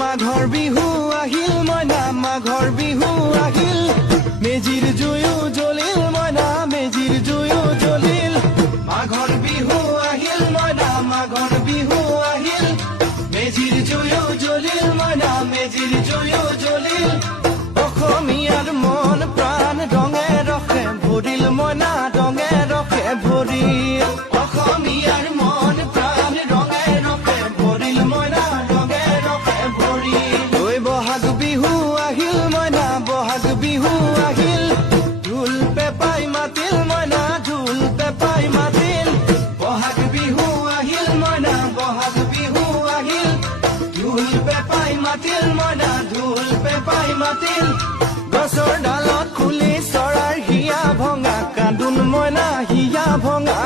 মাঘৰ বিহু আহিল মইনা মাঘৰ বিহু আহিল মেজিৰ জুয়ো জ্বলিল মইনা মেজিৰ জুয়ো জ্বলিল মাঘৰ বিহু আহিল মইনা মাঘৰ বিহু আহিল মেজিৰ জুয়ো জ্বলিল মইনা মেজিৰ জুয়ো জ্বলিল অসমীয়াৰ মন প্ৰাণ ৰঙে ৰখে ভৰিল মইনা ৰঙে ৰখে ভৰিল অসমীয়াৰ মন প্ৰাণ ৰঙে ৰখে ভৰিল মইনা ৰঙে ৰখে ভৰিল ঐ বহাগ বিহু আহিল মইনা বহাগ বিহু আহিল ঢোল পেপাই মাতিল মইনা ঢোল পেপাই মাতিল বহাগ বিহু আহিল মইনা বহাগ বিহু আহিল ঢোল পেপাই মাতিল মইনা ঢোল পেপাই মাতিল গছৰ ডালত খুলি চৰাইৰ হিয়া ভঙা কান্দোন মইনা হিয়া ভঙা